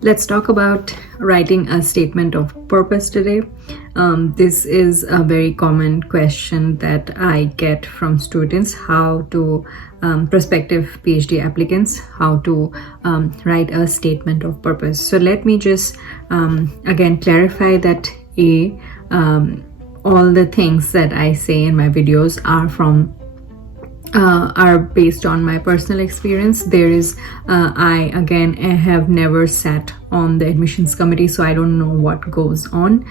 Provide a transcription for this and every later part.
Let's talk about writing a statement of purpose today. This is a very common question that I get from students, how to prospective PhD applicants, how to write a statement of purpose. So let me just again clarify that all the things that I say in my videos are based on my personal experience. I have never sat on the admissions committee, so I don't know what goes on,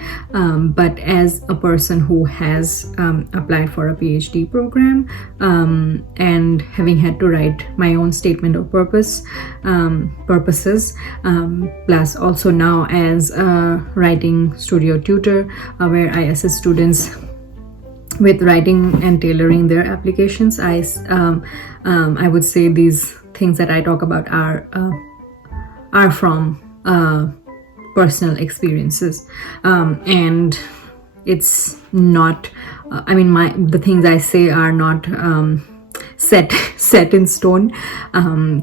but as a person who has applied for a PhD program and having had to write my own statement of purposes, plus also now as a writing studio tutor where I assist students with writing and tailoring their applications, I would say these things that I talk about are from personal experiences, and it's not. The things I say are not set in stone,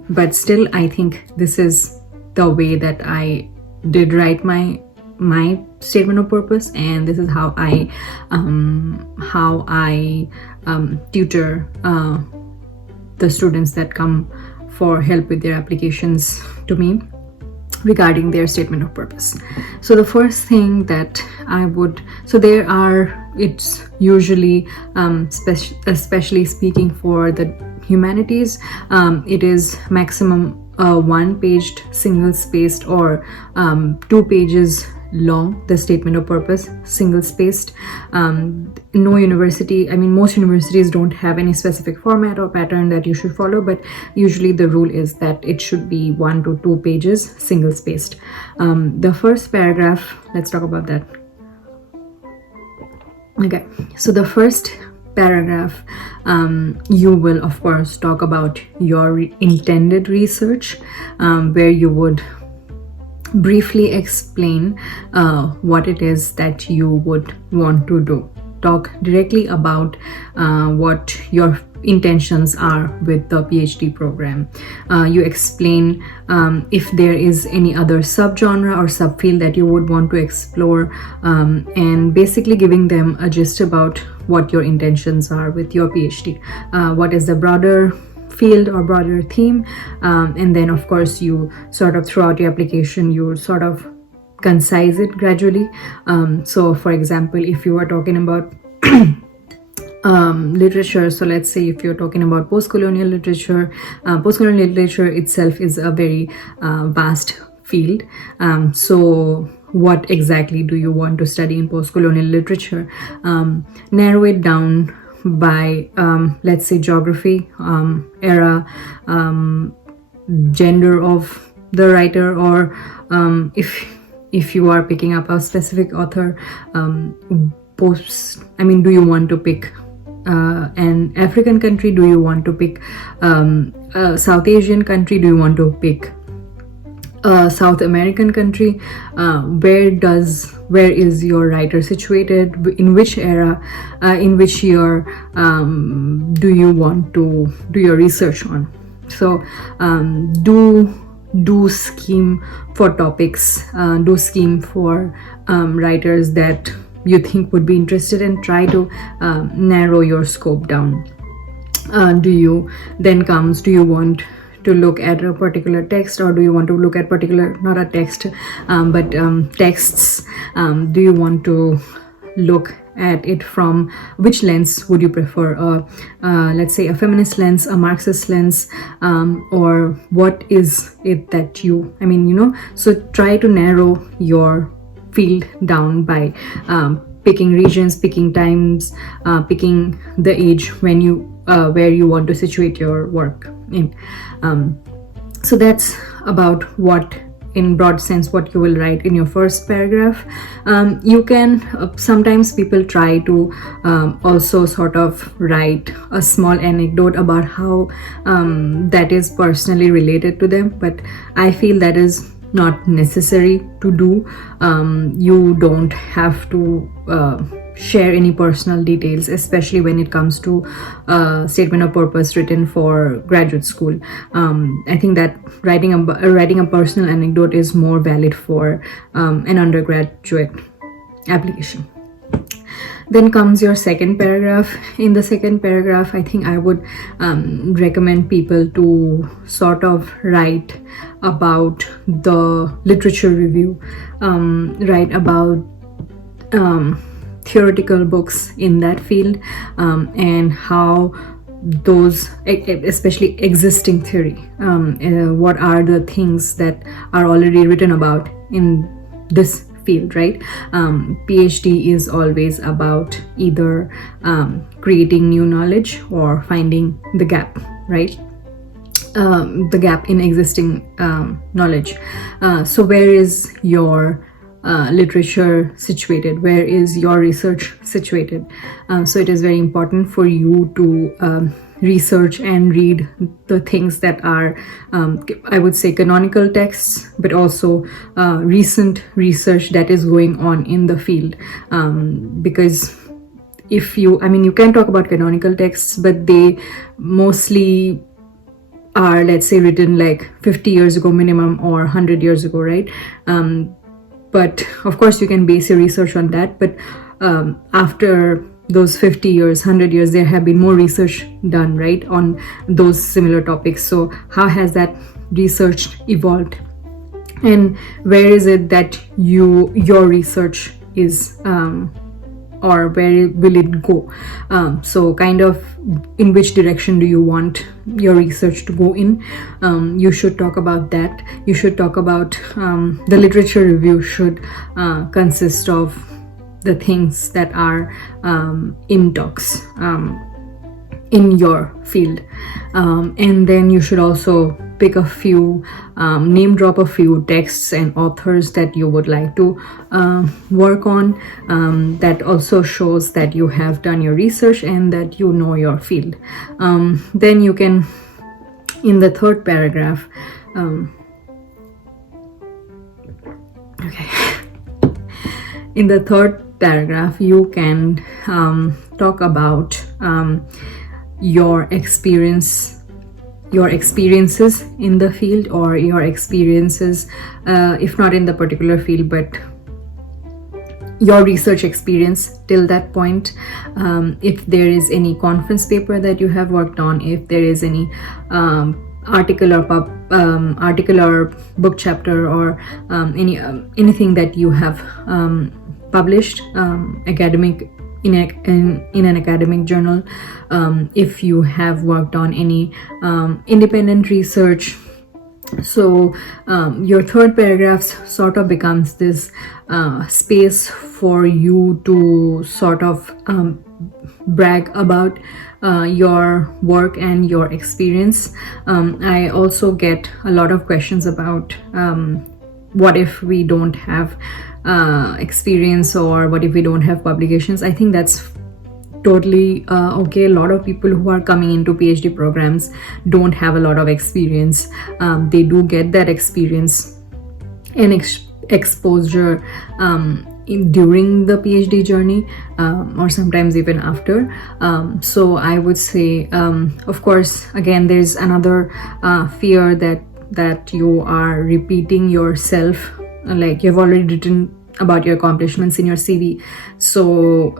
but still, I think this is the way that I did write my statement of purpose, and this is how I tutor the students that come for help with their applications to me regarding their statement of purpose. So the first thing that it's usually especially speaking for the humanities, it is maximum 1-paged, single-spaced, or 2 pages long, the statement of purpose, single-spaced. Most universities don't have any specific format or pattern that you should follow, but usually the rule is that it should be 1 to 2 pages, single-spaced. The first paragraph, let's talk about that. Okay, so the first paragraph, you will of course talk about your intended research, where you would briefly explain what it is that you would want to do. Talk directly about what your intentions are with the PhD program. You explain if there is any other subgenre or subfield that you would want to explore, and basically giving them a gist about what your intentions are with your PhD. What is the broader field or broader theme, and then of course you sort of throughout your application you sort of concise it gradually. So for example, if you are talking about literature, so let's say if you're talking about post-colonial literature, post-colonial literature itself is a very vast field. So what exactly do you want to study in post-colonial literature? Narrow it down by let's say geography, era, gender of the writer, or if you are picking up a specific author, do you want to pick an African country? Do you want to pick a South Asian country? Do you want to pick a South American country? Where is your writer situated? In which era, in which year do you want to do your research on? So do scheme for topics, do scheme for writers that you think would be interested, and try to narrow your scope down. Do you want to look at a particular text, or do you want to look at not a text, but texts? Do you want to look at it from which lens would you prefer? Let's say a feminist lens, a Marxist lens, or what is it that so try to narrow your field down by picking regions, picking times, picking the age when where you want to situate your work in. So that's about what, in broad sense, what you will write in your first paragraph. You can sometimes people try to also sort of write a small anecdote about how that is personally related to them, but I feel that is not necessary to do. You don't have to share any personal details, especially when it comes to statement of purpose written for graduate school. I think that writing a personal anecdote is more valid for an undergraduate application. Then comes your second paragraph. In the second paragraph, I think I would recommend people to sort of write about the literature review, write about theoretical books in that field, and how those, especially existing theory, what are the things that are already written about in this field, right? PhD is always about either creating new knowledge or finding the gap, right? The gap in existing knowledge. So where is your literature situated? Where is your research situated? So it is very important for you to research and read the things that are, I would say, canonical texts, but also recent research that is going on in the field. Because if you can talk about canonical texts, but they mostly are, let's say, written like 50 years ago minimum or 100 years ago, right? But of course you can base your research on that, but after those 50 years, 100 years, there have been more research done, right, on those similar topics. So how has that research evolved, and where is it that your research is, or where will it go? So kind of in which direction do you want your research to go in? You should talk about that. You should talk about the literature review should consist of the things that are in talks in your field, and then you should also pick a few, name drop a few texts and authors that you would like to work on. That also shows that you have done your research and that you know your field. Then you can, in the third paragraph, in the third paragraph, you can talk about your experiences in the field, or your experiences, if not in the particular field, but your research experience till that point. If there is any conference paper that you have worked on, if there is any article or book chapter, or anything that you have published academic in an academic journal, if you have worked on any independent research. So your third paragraph sort of becomes this space for you to sort of brag about your work and your experience. I also get a lot of questions about what if we don't have experience, or what if we don't have publications. I think that's totally okay. A lot of people who are coming into PhD programs don't have a lot of experience. They do get that experience and exposure during the PhD journey, or sometimes even after. So I would say, of course, again, there's another fear that you are repeating yourself, like you've already written about your accomplishments in your CV. So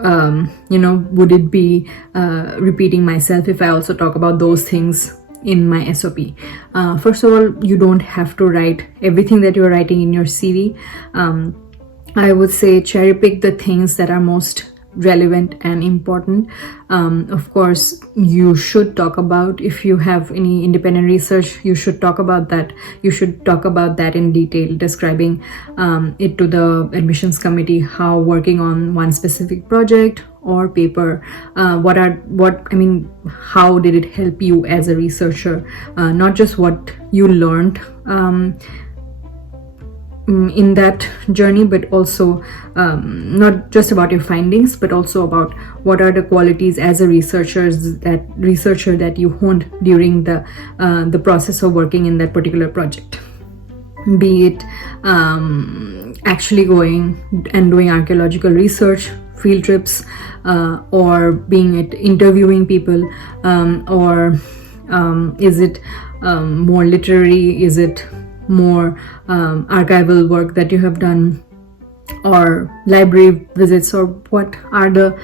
would it be repeating myself if I also talk about those things in my SOP? First of all, you don't have to write everything that you're writing in your CV. I would say cherry pick the things that are most relevant and important. Of course, you should talk about, if you have any independent research, you should talk about that. You should talk about that in detail, describing it to the admissions committee, how working on one specific project or paper, how did it help you as a researcher, not just what you learned in that journey, but also not just about your findings, but also about what are the qualities as a researcher that you honed during the process of working in that particular project. Be it actually going and doing archaeological research field trips, or being at interviewing people, or is it more literary, is it more archival work that you have done, or library visits, or what are the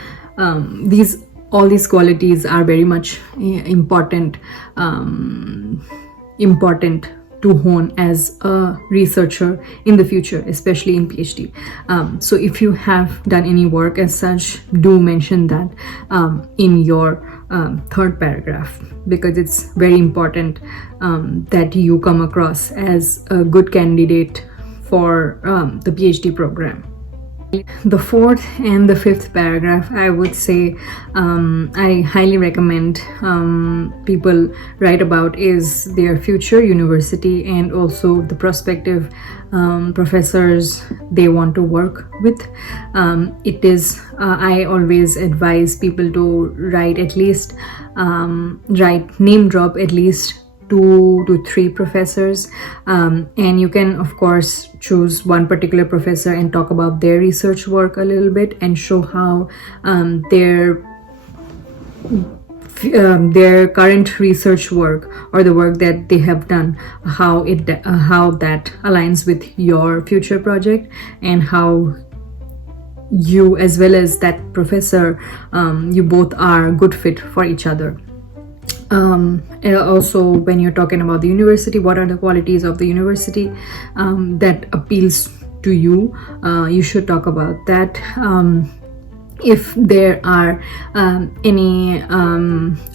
all these qualities are very much important to hone as a researcher in the future, especially in PhD. So if you have done any work as such, do mention that in your third paragraph, because it's very important that you come across as a good candidate for the PhD program. The fourth and the fifth paragraph, I would say I highly recommend people write about is their future university and also the prospective professors they want to work with. It is I always advise people to write at least name drop at least 2 to 3 professors, and you can of course choose one particular professor and talk about their research work a little bit and show how their current research work or the work that they have done, how that aligns with your future project, and how you as well as that professor, you both are good fit for each other. And also, when you're talking about the university, what are the qualities of the university that appeals to you? You should talk about that. If there are any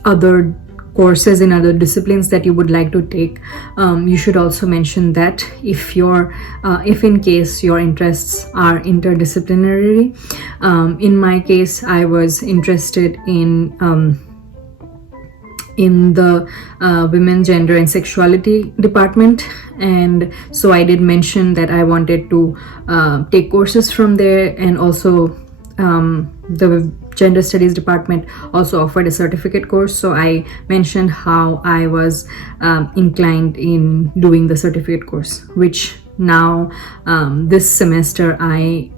other courses in other disciplines that you would like to take, you should also mention that. If in case your interests are interdisciplinary, in my case I was interested in the women, gender and sexuality department, and so I did mention that I wanted to take courses from there, and also the gender studies department also offered a certificate course, so I mentioned how I was inclined in doing the certificate course, which now this semester I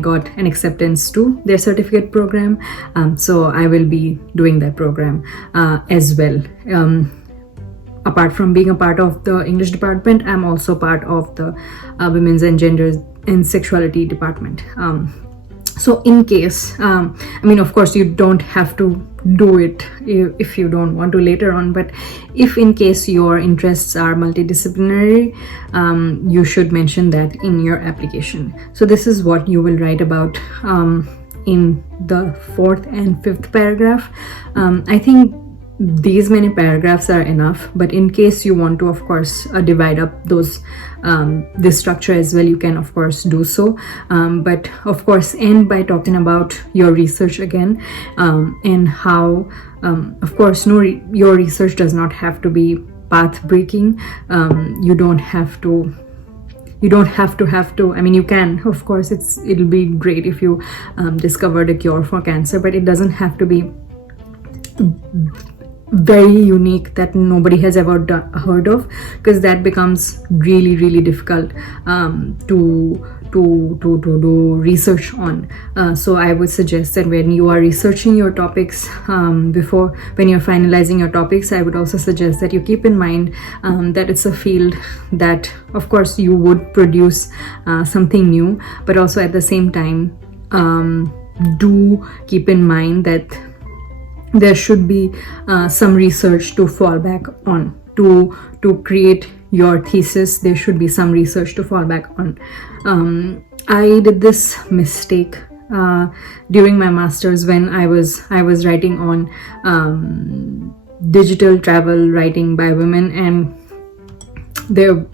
got an acceptance to their certificate program, so I will be doing that program as well. Apart from being a part of the English department, I'm also part of the women's and gender and sexuality department. So in case, I mean, of course you don't have to do it if you don't want to later on, but if in case your interests are multidisciplinary, you should mention that in your application. So this is what you will write about in the fourth and fifth paragraph. I think these many paragraphs are enough, but in case you want to of course divide up this structure as well, you can of course do so, but of course end by talking about your research again, and how of course your research does not have to be path breaking. You don't have to, I mean, you can of course, it'll be great if you discovered a cure for cancer, but it doesn't have to be very unique that nobody has ever heard of, because that becomes really difficult to do research on. So I would suggest that when you are researching your topics, when you're finalizing your topics, I would also suggest that you keep in mind that it's a field that of course you would produce something new, but also at the same time do keep in mind that there should be some research to fall back on. To create your thesis, there should be some research to fall back on. I did this mistake during my master's when I was writing on digital travel writing by women, and there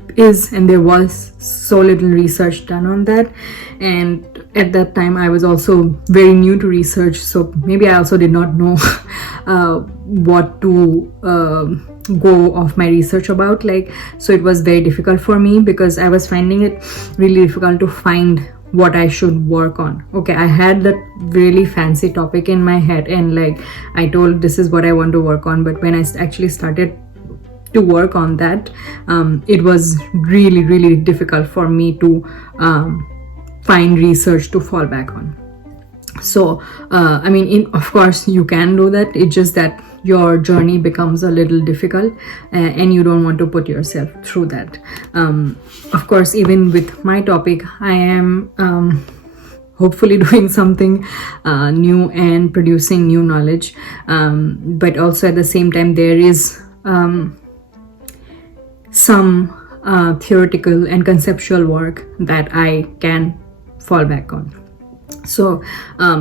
was so little research done on that, and at that time I was also very new to research, so maybe I also did not know what to go off my research about, so it was very difficult for me because I was finding it really difficult to find what I should work on. Okay, I had that really fancy topic in my head, and I told this is what I want to work on, but when I actually started to work on that, it was really difficult for me to find research to fall back on. So I mean, of course you can do that. It's just that your journey becomes a little difficult, and you don't want to put yourself through that. Of course, even with my topic, I am hopefully doing something new and producing new knowledge, but also at the same time there is some theoretical and conceptual work that I can fall back on. So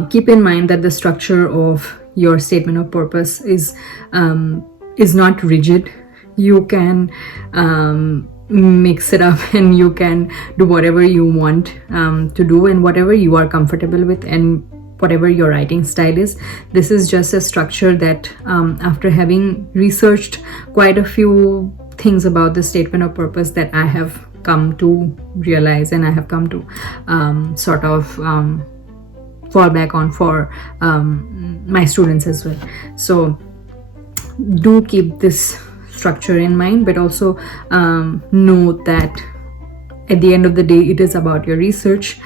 keep in mind that the structure of your statement of purpose is not rigid. You can mix it up, and you can do whatever you want to do, and whatever you are comfortable with, and whatever your writing style is. This is just a structure that after having researched quite a few things about the statement of purpose, that I have come to realize, and I have come to sort of fall back on for my students as well. So do keep this structure in mind, but also note that at the end of the day, it is about your research.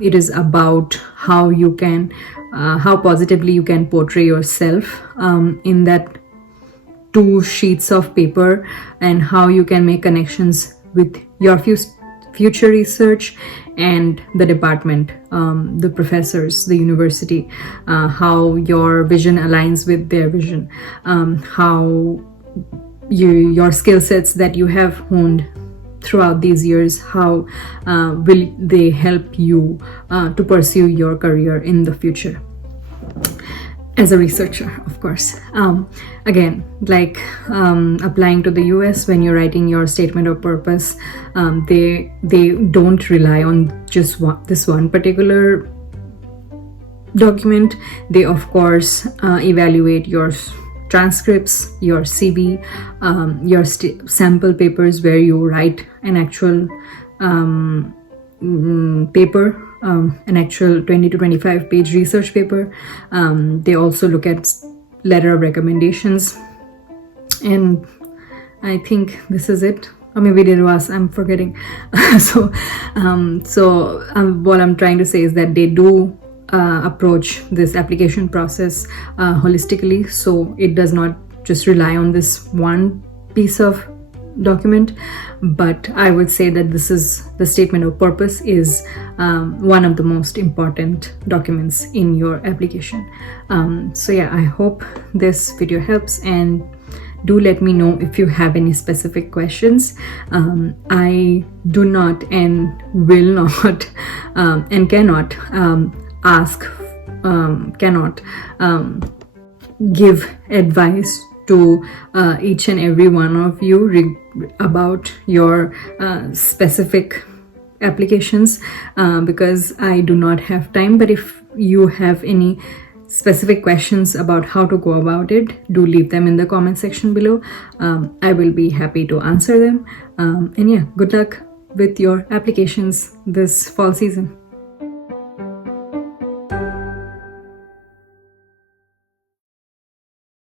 It is about how you can how positively you can portray yourself in that 2 sheets of paper, and how you can make connections with your future research and the department, the professors, the university, how your vision aligns with their vision, how your skill sets that you have honed throughout these years, how will they help you to pursue your career in the future as a researcher, of course. Again, like applying to the US, when you're writing your statement of purpose, they don't rely on just this one particular document. They of course evaluate your transcripts, your CV, your sample papers where you write an actual paper, an actual 20 to 25 page research paper. They also look at letter of recommendations, and I think this is it. Or maybe there was, I'm forgetting. So what I'm trying to say is that they do approach this application process holistically, so it does not just rely on this one piece of document. But I would say that this is the statement of purpose is one of the most important documents in your application. So yeah, I hope this video helps, and do let me know if you have any specific questions. I do not and will not and cannot cannot give advice to each and every one of you about your specific applications, because I do not have time. But if you have any specific questions about how to go about it, do leave them in the comment section below. I will be happy to answer them. And yeah, good luck with your applications this fall season.